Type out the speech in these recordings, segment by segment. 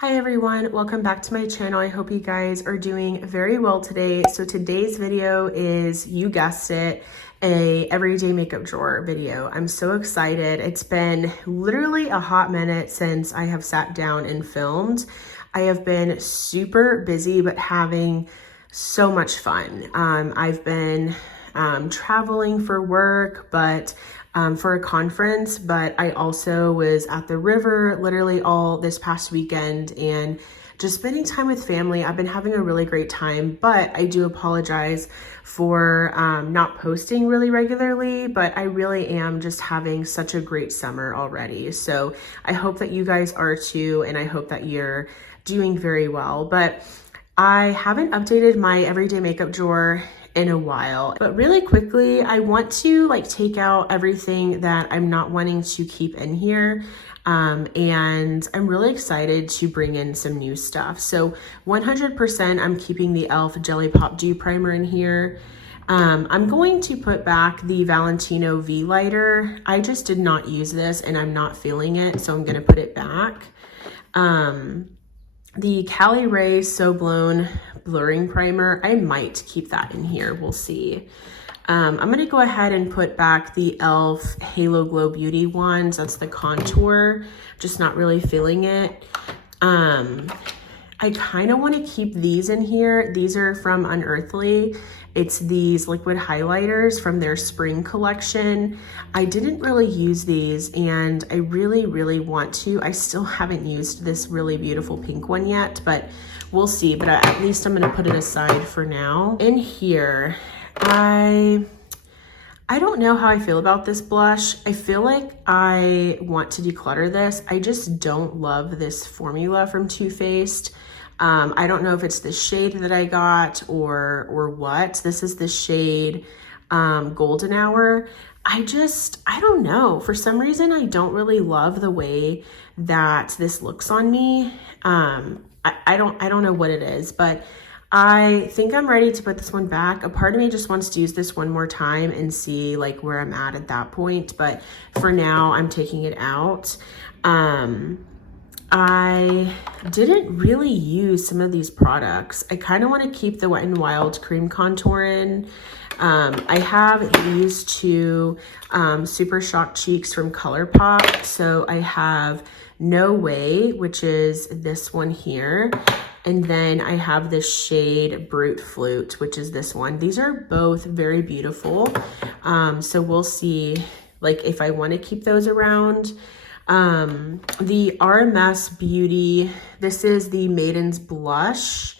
Hi everyone, welcome back to my channel. I hope you guys are doing very well today. So today's video is, you guessed it, a everyday makeup drawer video. I'm so excited. It's been literally a hot minute since I have sat down and filmed. I have been super busy, but having so much fun. I've been traveling for work, but for a conference, but I also was at the river literally all this past weekend and just spending time with family. I've been having a really great time, but I do apologize for not posting really regularly, but I really am just having such a great summer already. So I hope that you guys are too, and I hope that you're doing very well. But I haven't updated my everyday makeup drawer in a while, but really quickly, I want to take out everything that I'm not wanting to keep in here. And I'm really excited to bring in some new stuff. So 100% I'm keeping the e.l.f. Jelly Pop Dew Primer in here. I'm going to put back the Valentino V lighter. I just did not use this and I'm not feeling it, so I'm gonna put it back. The Cali Ray So Blown Blurring Primer, I might keep that in here, we'll see. I'm gonna go ahead and put back the e.l.f. Halo Glow Beauty ones. That's the contour, just not really feeling it. I kind of want to keep these in here. These are from Unearthly. It's these liquid highlighters from their spring collection. I didn't really use these and I really want to. I still haven't used this really beautiful pink one yet, but we'll see. But at least I'm gonna put it aside for now. In here, I don't know how I feel about this blush. I feel like I want to declutter this. I just don't love this formula from Too Faced. I don't know if it's the shade that I got or what. This is the shade Golden Hour. I don't know. For some reason, I don't really love the way that this looks on me. I don't know what it is, but I think I'm ready to put this one back. A part of me just wants to use this one more time and see where I'm at that point. But for now, I'm taking it out. I didn't really use some of these products. I kind of want to keep the Wet n Wild cream contour in. I have these two Super Shock Cheeks from ColourPop. So I have No Way, which is this one here. And then I have this shade Brute Flute, which is this one. These are both very beautiful. So we'll see if I want to keep those around. The RMS Beauty, this is the Maiden's Blush.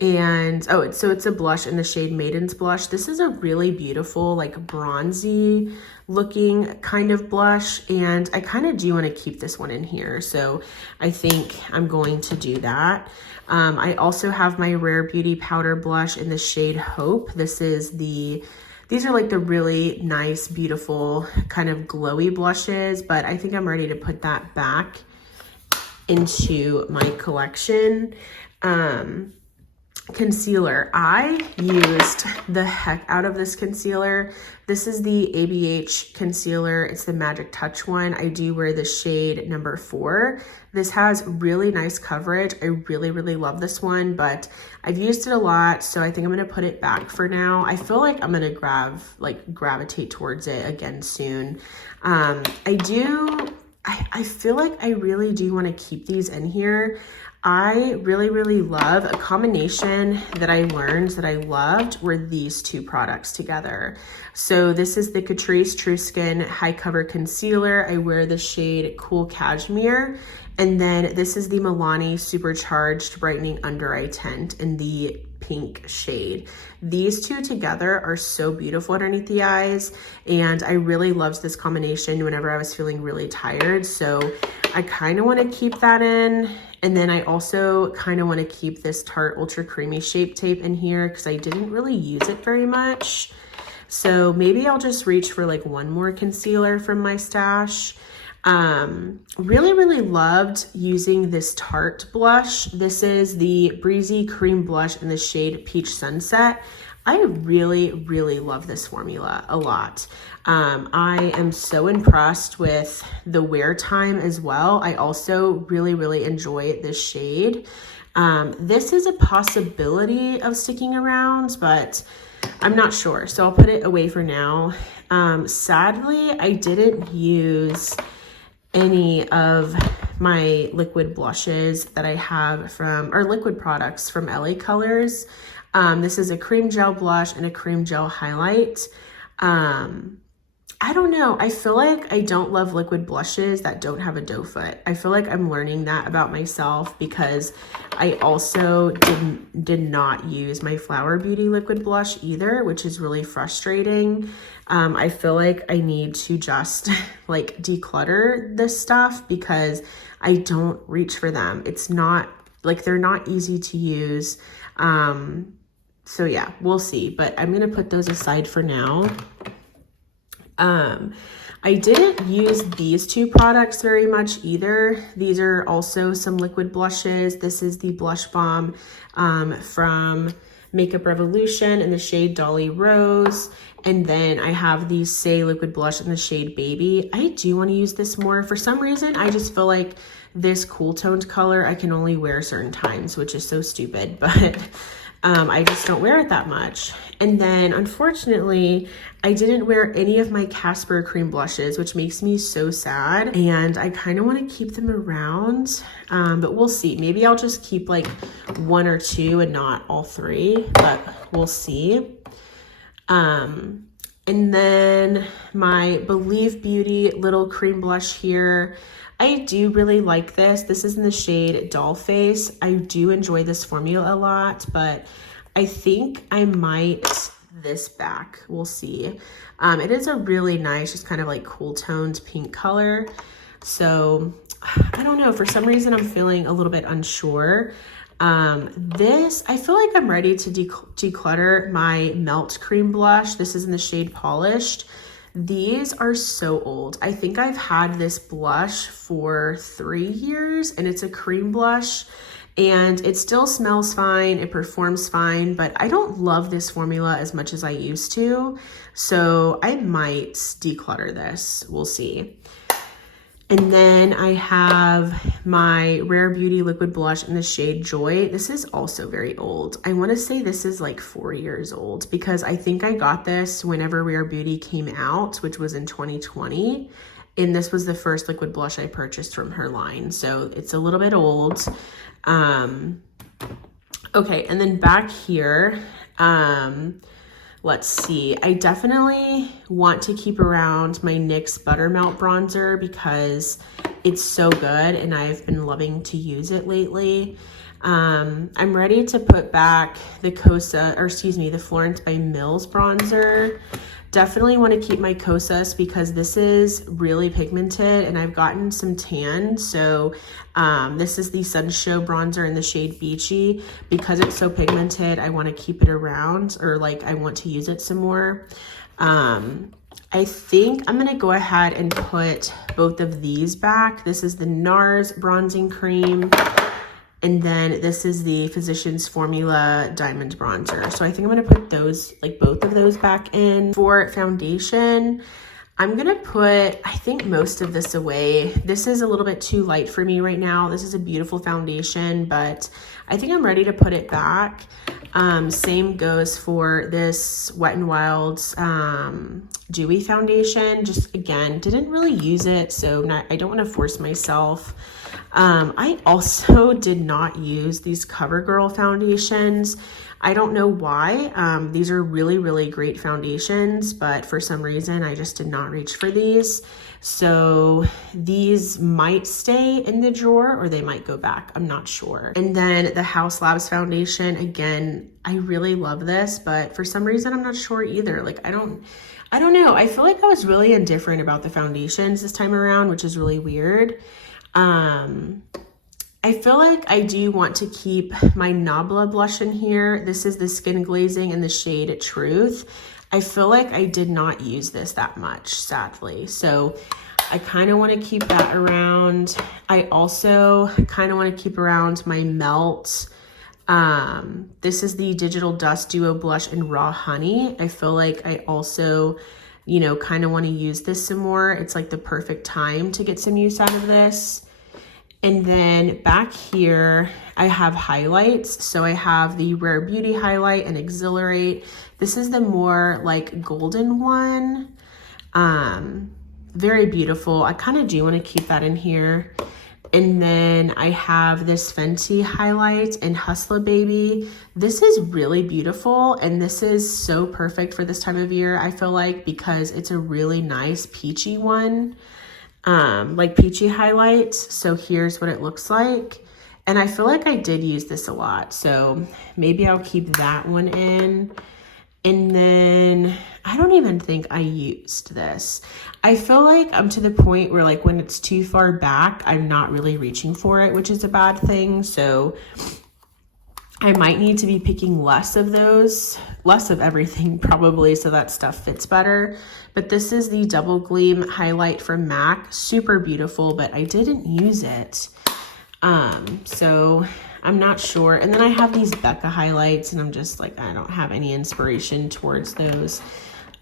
And so it's a blush in the shade Maiden's Blush. This is a really beautiful, bronzy looking kind of blush. And I kind of do want to keep this one in here. So I think I'm going to do that. I also have my Rare Beauty Powder Blush in the shade Hope. These are the really nice, beautiful kind of glowy blushes, but I think I'm ready to put that back into my collection. Concealer. I used the heck out of this concealer. This is the ABH concealer. It's the Magic Touch one. I do wear the shade number 4. This has really nice coverage. I really love this one, but I've used it a lot, so I think I'm gonna put it back for now. I feel like I'm gonna gravitate towards it again soon. I feel like I really do want to keep these in here. I really love a combination that I learned that I loved were these two products together. So this is the Catrice True Skin High Cover Concealer. I wear the shade Cool Cashmere. And then this is the Milani Supercharged Brightening Under Eye Tint in the pink shade. These two together are so beautiful underneath the eyes, and I really loved this combination whenever I was feeling really tired. So I kind of want to keep that in. And then I also kind of want to keep this Tarte Ultra Creamy Shape Tape in here because I didn't really use it very much. So maybe I'll just reach for one more concealer from my stash. Really loved using this Tarte blush. This is the Breezy Cream Blush in the shade Peach Sunset. I really, really love this formula a lot. I am so impressed with the wear time as well. I also really, really enjoy this shade. This is a possibility of sticking around, but I'm not sure. So I'll put it away for now. Sadly, I didn't use any of my liquid blushes that I have from, or liquid products from LA Colors. This is a cream gel blush and a cream gel highlight. I don't know. I feel like I don't love liquid blushes that don't have a doe foot. I feel like I'm learning that about myself because I also did not use my Flower Beauty liquid blush either, which is really frustrating. I feel like I need to just like declutter this stuff because I don't reach for them. It's not like, they're not easy to use. So yeah, we'll see, but I'm going to put those aside for now. I didn't use these two products very much either. These are also some liquid blushes. This is the Blush Bomb from Makeup Revolution in the shade Dolly Rose. And then I have the Say liquid blush in the shade Baby. I do want to use this more. For some reason, I just feel like this cool toned color I can only wear certain times, which is so stupid, but I just don't wear it that much. And then unfortunately, I didn't wear any of my Casper cream blushes, which makes me so sad. And I kind of want to keep them around, but we'll see. Maybe I'll just keep like one or two and not all three, but we'll see. And then my Believe Beauty little cream blush here. I do really like this. This is in the shade Doll Face. I do enjoy this formula a lot, but I think I might this back. We'll see. It is a really nice, just kind of like cool toned pink color. So I don't know, for some reason I'm feeling a little bit unsure. This, I feel like I'm ready to declutter my Melt Cream Blush. This is in the shade Polished. These are so old. I think I've had this blush for 3 years and it's a cream blush and it still smells fine. It performs fine, but I don't love this formula as much as I used to. So I might declutter this. We'll see. And then I have my Rare Beauty liquid blush in the shade Joy. This is also very old. I want to say this is like 4 years old because I think I got this whenever Rare Beauty came out, which was in 2020. And this was the first liquid blush I purchased from her line. So it's a little bit old. Okay, and then back here, let's see. I definitely want to keep around my NYX Buttermelt bronzer because it's so good and I've been loving to use it lately. I'm ready to put back the the Florence by Mills bronzer. Definitely want to keep my Kosas because this is really pigmented and I've gotten some tan. So this is the Sunshow bronzer in the shade Beachy. Because it's so pigmented, I want to keep it around, or like I want to use it some more. I think I'm going to go ahead and put both of these back. This is the NARS bronzing cream. And then this is the Physicians Formula Diamond Bronzer. So I think I'm going to put those, like both of those back in. For foundation, I'm going to put, I think, most of this away. This is a little bit too light for me right now. This is a beautiful foundation, but I think I'm ready to put it back. Same goes for this Wet n Wild's Dewy foundation. Just, again, didn't really use it, so I don't want to force myself. I also did not use these CoverGirl foundations. I don't know why. These are really, really great foundations, but for some reason I just did not reach for these. So these might stay in the drawer or they might go back. I'm not sure. And then the Haus Labs foundation, again, I really love this, but for some reason I'm not sure either. Like I don't know. I feel like I was really indifferent about the foundations this time around, which is really weird. I feel like I do want to keep my Nabla blush in here. This is the Skin Glazing in the shade Truth. I feel like I did not use this that much, sadly. So I kind of want to keep that around. I also kind of want to keep around my Melt This is the Digital Dust Duo Blush in Raw Honey. I feel like I also, you know, kind of want to use this some more. It's like the perfect time to get some use out of this. And then back here, I have highlights. So I have the Rare Beauty highlight and Exhilarate. This is the more like golden one. Very beautiful. I kind of do want to keep that in here. And then I have this Fenty highlight in Hustler Baby. This is really beautiful, and this is so perfect for this time of year, I feel like, because it's a really nice peachy one, like peachy highlights. So here's what it looks like. And I feel like I did use this a lot, so maybe I'll keep that one in. And then I don't even think I used this. I feel like I'm to the point where like when it's too far back, I'm not really reaching for it, which is a bad thing. So I might need to be picking less of those, less of everything probably, so that stuff fits better. But this is the Double Gleam highlight from MAC. Super beautiful, but I didn't use it. So I'm not sure. And then I have these Becca highlights, and I'm just like, I don't have any inspiration towards those.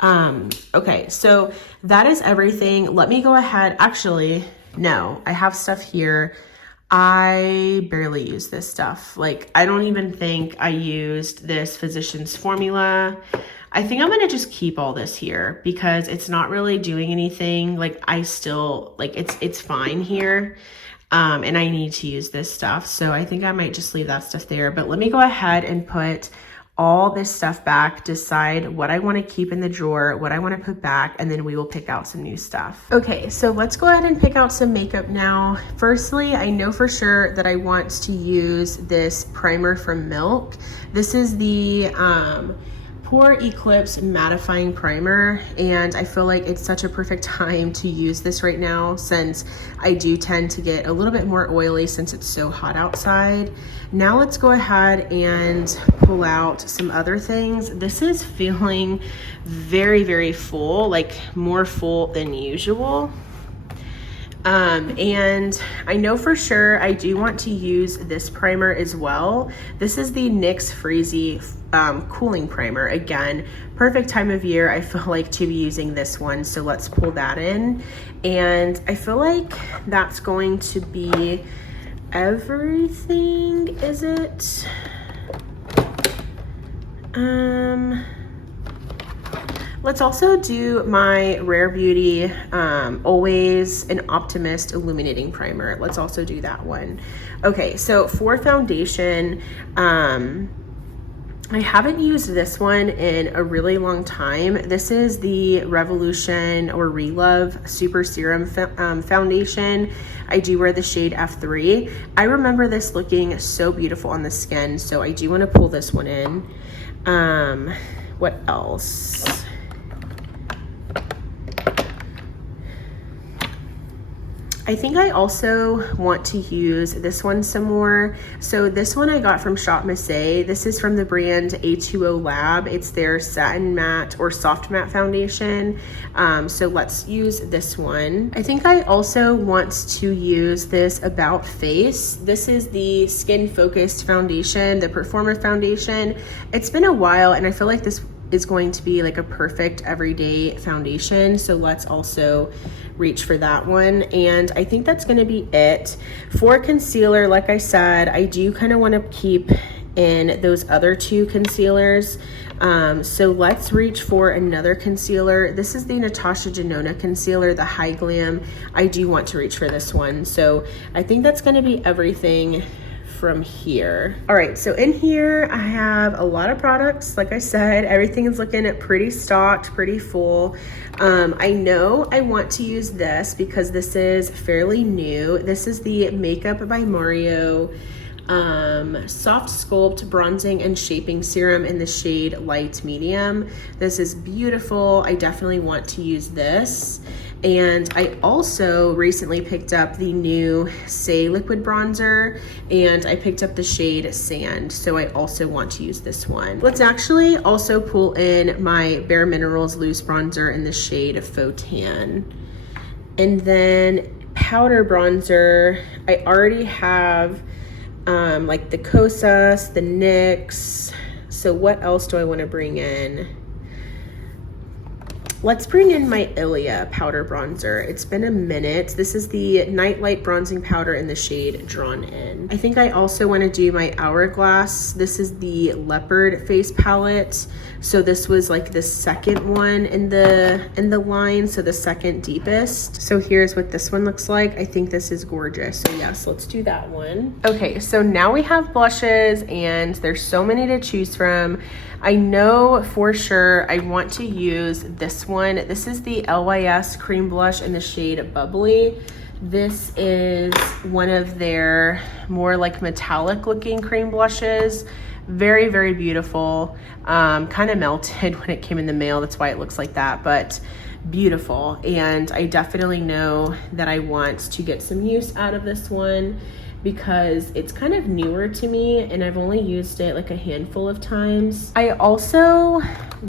Okay, so that is everything. Let me go ahead. Actually, no, I have stuff here. I barely use this stuff. Like, I don't even think I used this Physicians Formula. I think I'm gonna just keep all this here because it's not really doing anything. Like, I still, like, it's fine here. And I need to use this stuff. So I think I might just leave that stuff there. But let me go ahead and put all this stuff back, decide what I want to keep in the drawer, what I want to put back, and then we will pick out some new stuff. Okay, so let's go ahead and pick out some makeup now. Firstly, I know for sure that I want to use this primer from Milk. This is the Pore Eclipse mattifying primer, and I feel like it's such a perfect time to use this right now since I do tend to get a little bit more oily since it's so hot outside. Now let's go ahead and pull out some other things. This is feeling very, very full, like more full than usual. And I know for sure I do want to use this primer as well. This is the NYX Freezy cooling primer. Again, perfect time of year I feel like to be using this one, so let's pull that in. And I feel like that's going to be everything, is it? Let's also do my Rare Beauty Always an Optimist Illuminating Primer. Let's also do that one. Okay, so for foundation, I haven't used this one in a really long time. This is the Revolution or Relove Super Serum Foundation. I do wear the shade F3. I remember this looking so beautiful on the skin, so I do want to pull this one in. What else? I think I also want to use this one some more. So this one I got from Shop Missy. This is from the brand A2O Lab. It's their satin matte or soft matte foundation. So let's use this one. I think I also want to use this About Face. This is the Skin Focused Foundation, the Performer Foundation. It's been a while, and I feel like this is going to be like a perfect everyday foundation. So let's also reach for that one. And I think that's going to be it. For concealer, like I said, I do kind of want to keep in those other two concealers. So let's reach for another concealer. This is the Natasha Denona concealer, the High Glam. I do want to reach for this one. So I think that's going to be everything from here. All right, so in here I have a lot of products. Like I said, everything is looking pretty stocked, pretty full. I know I want to use this because this is fairly new. This is the Makeup by Mario Soft Sculpt Bronzing and Shaping Serum in the shade Light Medium. This is beautiful. I definitely want to use this. And I also recently picked up the new Say Liquid Bronzer, and I picked up the shade Sand, so I also want to use this one. Let's actually also pull in my Bare Minerals Loose Bronzer in the shade Faux Tan. And then powder bronzer, I already have like the Kosas, the NYX. So what else do I want to bring in? Let's bring in my Ilia powder bronzer. It's been a minute. This is the Nightlight Bronzing Powder in the shade Drawn In. I think I also want to do my Hourglass. This is the Leopard face palette. So this was like the second one in the line, so the second deepest. So here's what this one looks like. I think this is gorgeous. So yes, let's do that one. Okay, so now we have blushes and there's so many to choose from. I know for sure I want to use this one. This is the LYS Cream Blush in the shade Bubbly. This is one of their more like metallic looking cream blushes. Very, very beautiful. Kind of melted when it came in the mail. That's why it looks like that, but beautiful. And I definitely know that I want to get some use out of this one because it's kind of newer to me and I've only used it like a handful of times. I also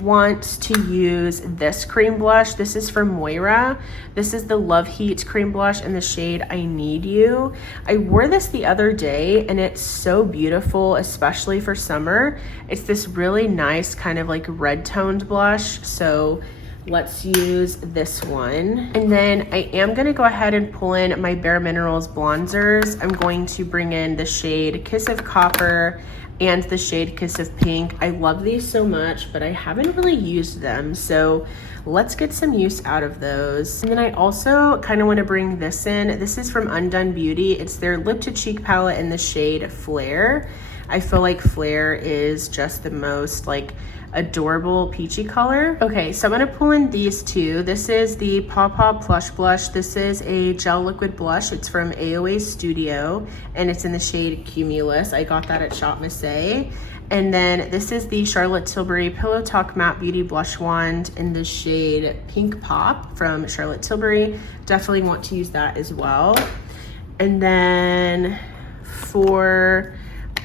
want to use this cream blush. This is from Moira. This is the Love Heat cream blush in the shade I Need You. I wore this the other day and it's so beautiful, especially for summer. It's this really nice kind of like red toned blush. So let's use this one. And then I am gonna go ahead and pull in my Bare Minerals bronzers. I'm going to bring in the shade Kiss of Copper and the shade Kiss of Pink. I love these so much, but I haven't really used them. So let's get some use out of those. And then I also kind of want to bring this in. This is from Undone Beauty. It's their Lip to Cheek palette in the shade Flare. I feel like Flare is just the most like adorable peachy color. Okay, so I'm gonna pull in these two. This is the Paw Paw Plush Blush. This is a gel liquid blush. It's from AOA Studio and it's in the shade Cumulus. I got that at Shop Miss A. And then this is the Charlotte Tilbury Pillow Talk Matte Beauty Blush Wand in the shade Pink Pop from Charlotte Tilbury. Definitely want to use that as well. And then for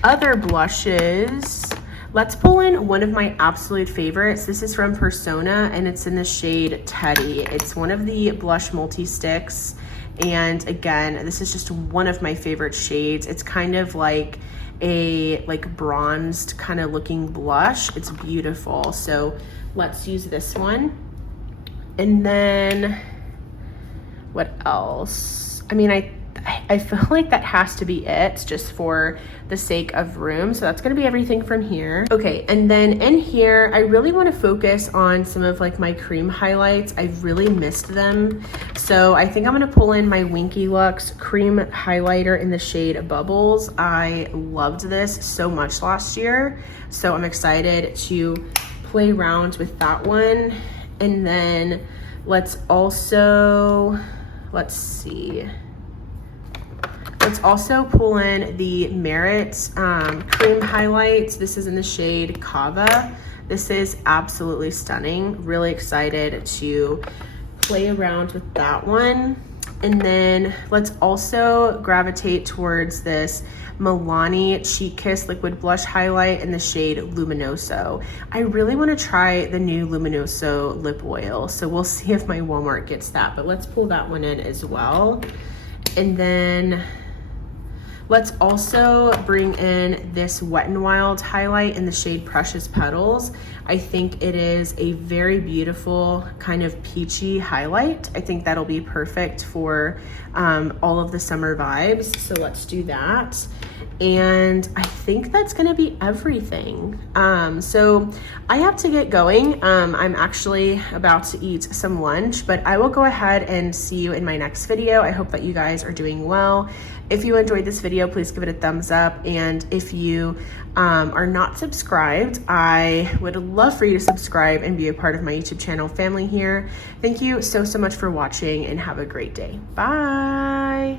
other blushes, let's pull in one of my absolute favorites. This is from Persona and it's in the shade Teddy. It's one of the blush multi-sticks. And again, this is just one of my favorite shades. It's kind of like a bronzed kind of looking blush. It's beautiful. So let's use this one. And then what else? I mean, I feel like that has to be it just for the sake of room. So that's gonna be everything from here. Okay, and then in here, I really wanna focus on some of like my cream highlights. I've really missed them. So I think I'm gonna pull in my Winky Lux cream highlighter in the shade Bubbles. I loved this so much last year. So I'm excited to play around with that one. And then let's also pull in the Merit cream highlights. This is in the shade Kava. This is absolutely stunning. Really excited to play around with that one. And then let's also gravitate towards this Milani Cheek Kiss Liquid Blush Highlight in the shade Luminoso. I really want to try the new Luminoso lip oil, so we'll see if my Walmart gets that, but let's pull that one in as well. And then let's also bring in this Wet n Wild highlight in the shade Precious Petals. I think it is a very beautiful kind of peachy highlight. I think that'll be perfect for all of the summer vibes. So let's do that. And I think that's gonna be everything. So I have to get going. I'm actually about to eat some lunch, but I will go ahead and see you in my next video. I hope that you guys are doing well. If you enjoyed this video, please give it a thumbs up. And if you are not subscribed, I would love for you to subscribe and be a part of my YouTube channel family here. Thank you so much for watching and have a great day. Bye.